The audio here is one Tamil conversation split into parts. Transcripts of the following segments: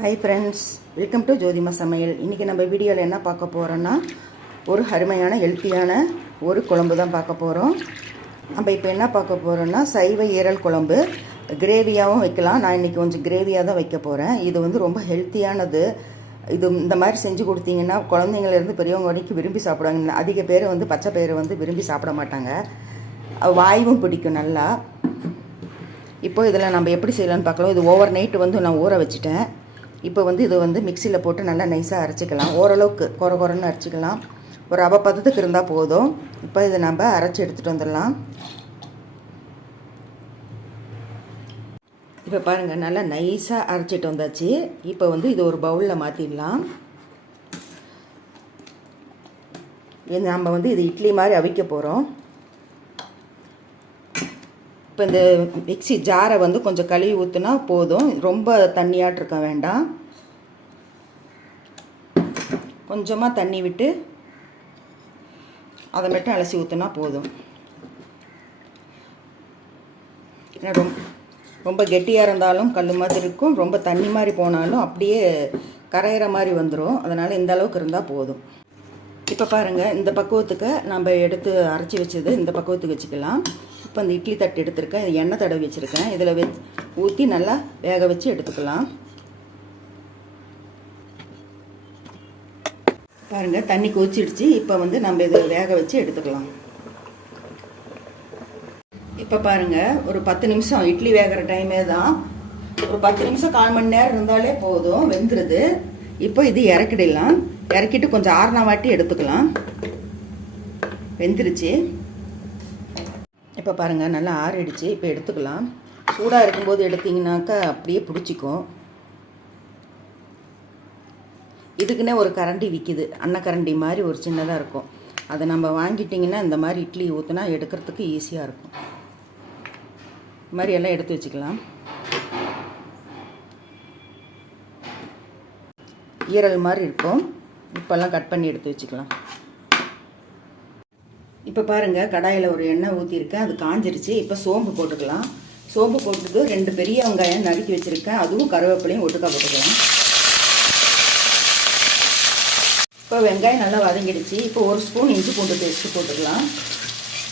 ஹாய் ஃப்ரெண்ட்ஸ், வெல்கம் டு ஜோதிமா சமையல். இன்றைக்கி நம்ம வீடியோவில் என்ன பார்க்க போகிறோன்னா, ஒரு அருமையான ஹெல்த்தியான ஒரு குழம்பு தான் பார்க்க போகிறோம். நம்ம இப்போ என்ன பார்க்க போகிறோன்னா, சைவ ஈரல் குழம்பு. கிரேவியாகவும் வைக்கலாம். நான் இன்றைக்கி கொஞ்சம் கிரேவியாக தான் வைக்க போகிறேன். இது வந்து ரொம்ப ஹெல்த்தியானது. இது இந்த மாதிரி செஞ்சு கொடுத்தீங்கன்னா குழந்தைங்கள்லேருந்து பெரியவங்க வரைக்கும் விரும்பி சாப்பிடுவாங்க. அதிக பேர் வந்து பச்சை பயிரை வந்து விரும்பி சாப்பிட மாட்டாங்க. வாய்வும் பிடிக்கும் நல்லா. இப்போ இதில் நம்ம எப்படி செய்யலான்னு பார்க்கலாம். இது ஓவர் நைட்டு வந்து நான் ஊற வச்சுட்டேன். இப்போ வந்து இது வந்து மிக்சியில் போட்டு நல்லா நைஸாக அரைச்சிக்கலாம். ஓரளவுக்கு குறன்னு அரைச்சிக்கலாம். ஒரு ரவை பதத்துக்கு இருந்தால் போதும். இப்போ இதை நம்ம அரைச்சி எடுத்துகிட்டு வந்துடலாம். இப்போ பாருங்கள், நல்லா நைஸாக அரைச்சிட்டு வந்தாச்சு. இப்போ வந்து இது ஒரு பவுலில் மாற்றிடலாம். நம்ம வந்து இது இட்லி மாதிரி அவிக்க போகிறோம். இப்போ இந்த மிக்ஸி ஜாரை வந்து கொஞ்சம் கழுவி ஊற்றுனா போதும். ரொம்ப தண்ணியாட்டு இருக்க வேண்டாம். கொஞ்சமாக தண்ணி விட்டு அதை மட்டும் அலசி ஊற்றுனா போதும். ஏன்னா ரொம்ப கெட்டியாக இருந்தாலும் கல் மாதிரி இருக்கும். ரொம்ப தண்ணி மாதிரி போனாலும் அப்படியே கரையிற மாதிரி வந்துடும். அதனால் இந்த அளவுக்கு இருந்தால் போதும். இப்போ பாருங்கள், இந்த பக்குவத்துக்கு நம்ம எடுத்து அரைச்சி வச்சது இந்த பக்குவத்துக்கு வச்சுக்கலாம். இப்போ இந்த இட்லி தட்டு எடுத்துருக்கேன். இது எண்ணெய் தடவி வச்சுருக்கேன். இதில் ஊற்றி நல்லா வேக வச்சு எடுத்துக்கலாம். பாருங்கள், தண்ணி கொதிச்சிடுச்சு. இப்போ வந்து நம்ம இதை வேக வச்சு எடுத்துக்கலாம். இப்போ பாருங்கள், ஒரு 10 நிமிஷம் இட்லி வேகிற டைமே தான். ஒரு 10 நிமிஷம் 1/4 மணி நேரம் இருந்தாலே போதும், வெந்துடுது. இப்போ இது இறக்கிடலாம். இறக்கிட்டு கொஞ்சம் ஆறுனா வாட்டி எடுத்துக்கலாம். வெந்துருச்சு. இப்போ பாருங்கள், நல்லா ஆறிடுச்சு. இப்போ எடுத்துக்கலாம். சூடாக இருக்கும்போது எடுத்திங்கனாக்கா அப்படியே பிடிச்சிக்கும். இதுக்குன்னே ஒரு கரண்டி விற்கிது. அன்னக்கரண்டி மாதிரி ஒரு சின்னதாக இருக்கும். அதை நம்ம வாங்கிட்டிங்கன்னா இந்த மாதிரி இட்லி ஊற்றினா எடுக்கிறதுக்கு ஈஸியாக இருக்கும். இது மாதிரி எல்லாம் எடுத்து வச்சுக்கலாம். ஈரல் மாதிரி இருக்கும். இப்போல்லாம் கட் பண்ணி எடுத்து வச்சுக்கலாம். இப்போ பாருங்கள், கடாயில் ஒரு எண்ணெய் ஊற்றிருக்கேன். அது காஞ்சிருச்சு. இப்போ சோம்பு போட்டுக்கலாம். சோம்பு போட்டுட்டு 2 பெரிய வெங்காயம் நறுக்கி வச்சுருக்கேன். அதுவும் கருவேப்பிலையும் ஒட்டுக்கா போட்டுக்கலாம். இப்போ வெங்காயம் நல்லா வதங்கிடுச்சு. இப்போ 1 ஸ்பூன் இஞ்சி பூண்டு பேஸ்ட்டு போட்டுக்கலாம்.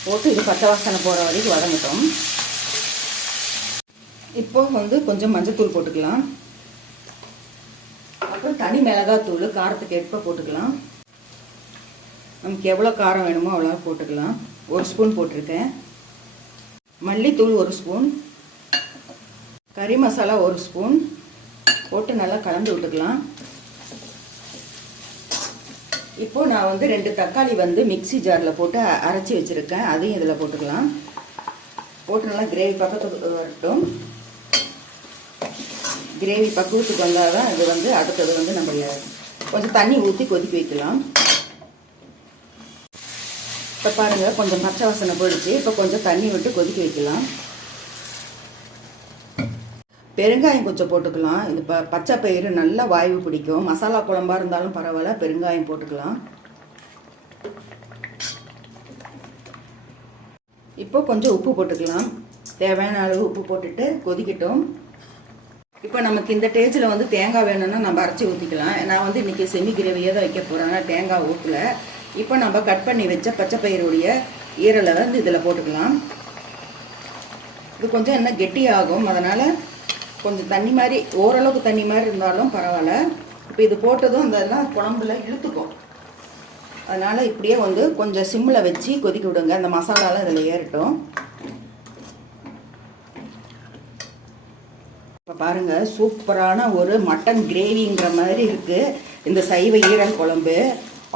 போட்டு இது பச்சை வாசனை போகிற வரைக்கும் வதங்கட்டும். இப்போ வந்து கொஞ்சம் மஞ்சத்தூள் போட்டுக்கலாம். அப்புறம் தனி மிளகாத்தூள் காரத்துக்கு ஏற்ப போட்டுக்கலாம். நமக்கு எவ்வளோ காரம் வேணுமோ அவ்வளோ போட்டுக்கலாம். 1 ஸ்பூன் போட்டிருக்கேன். மல்லித்தூள் 1 ஸ்பூன், கறி மசாலா 1 ஸ்பூன் போட்டு நல்லா கலந்து விட்டுக்கலாம். இப்போது நான் வந்து 2 தக்காளி வந்து மிக்ஸி ஜாரில் போட்டு அரைச்சி வச்சுருக்கேன். அதையும் இதில் போட்டுக்கலாம். போட்டு நல்லா கிரேவி பக்கத்துக்கு வரட்டும். கிரேவி பக்குவத்துக்கு வந்தால் தான் இது வந்து அடுத்தது வந்து நம்ம கொஞ்சம் தண்ணி ஊற்றி கொதிக்க வைக்கலாம். இப்போ பாருங்கள், கொஞ்சம் பச்சை வாசனை போயிடுச்சு. இப்போ கொஞ்சம் தண்ணி விட்டு கொதிக்க வைக்கலாம். பெருங்காயம் கொஞ்சம் போட்டுக்கலாம். இது பச்சை பயிறு நல்லா வாய்வு பிடிக்கும். மசாலா குழம்பாக இருந்தாலும் பரவாயில்ல, பெருங்காயம் போட்டுக்கலாம். இப்போ கொஞ்சம் உப்பு போட்டுக்கலாம். தேவையான அளவு உப்பு போட்டுட்டு கொதிக்கட்டும். இப்போ நமக்கு இந்த டேஜில் வந்து தேங்காய் வேணும்னா நம்ம அரைச்சி ஊற்றிக்கலாம். நான் வந்து இன்றைக்கி செமி கிரேவியாக தான் வைக்க போகிறேன். தேங்காய் ஊற்றல. இப்போ நம்ம கட் பண்ணி வச்ச பச்சை பயிறுடைய ஈரலை வந்து இதில் போட்டுக்கலாம். இது கொஞ்சம் என்ன கெட்டியாகும். அதனால் கொஞ்சம் தண்ணி மாதிரி, ஓரளவுக்கு தண்ணி மாதிரி இருந்தாலும் பரவாயில்ல. இப்போ இது போட்டதும் அதெல்லாம் குழம்புல இழுத்துக்கும். அதனால் இப்படியே வந்து கொஞ்சம் சிம்மில் வச்சு கொதிக்க விடுங்க. அந்த மசாலாலாம் இதில் ஏறட்டும். இப்போ பாருங்கள், சூப்பரான ஒரு மட்டன் கிரேவிங்கிற மாதிரி இருக்குது இந்த சைவ ஈரல் குழம்பு.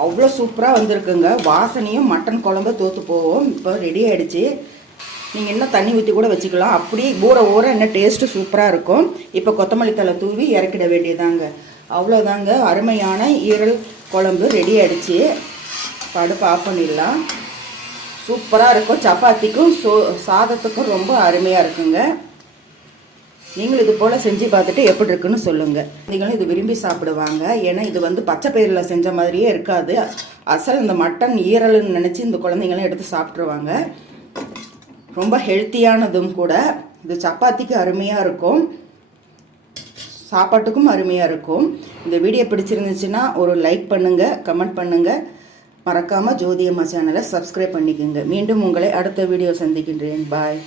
அவ்வளோ சூப்பராக வந்திருக்குங்க. வாசனையும் மட்டன் குழம்பு தோற்று போவோம். இப்போ ரெடி ஆகிடுச்சு. நீங்கள் இன்னும் தண்ணி ஊற்றி கூட வச்சுக்கலாம். அப்படியே ஊற இன்னும் டேஸ்ட்டு சூப்பராக இருக்கும். இப்போ கொத்தமல்லி தழை தூவி இறக்கிட வேண்டியதாங்க. அவ்வளோதாங்க, அருமையான ஈரல் குழம்பு ரெடி ஆகிடுச்சு. இப்போ அடுப்பு ஆஃப் பண்ணிடலாம். சூப்பராக இருக்கும். சப்பாத்திக்கும் சாதத்துக்கும் ரொம்ப அருமையாக இருக்குங்க. நீங்களும் இது போல் செஞ்சு பார்த்துட்டு எப்படி இருக்குன்னு சொல்லுங்கள். நீங்களும் இது விரும்பி சாப்பிடுவாங்க. ஏன்னா இது வந்து பச்சை பயிரில் செஞ்ச மாதிரியே இருக்காது. அசல் இந்த மட்டன் ஈரல்னு நினச்சி இந்த குழந்தைங்களும் எடுத்து சாப்பிட்ருவாங்க. ரொம்ப ஹெல்த்தியானதும் கூட. இது சப்பாத்திக்கு அருமையாக இருக்கும். சாப்பாட்டுக்கும் அருமையாக இருக்கும். இந்த வீடியோ பிடிச்சிருந்துச்சுன்னா ஒரு லைக் பண்ணுங்கள், கமெண்ட் பண்ணுங்கள். மறக்காமல் ஜோதி அம்மா சேனலை சப்ஸ்கிரைப் பண்ணிக்கோங்க. மீண்டும் உங்களை அடுத்த வீடியோ சந்திக்கின்றேன். பாய்.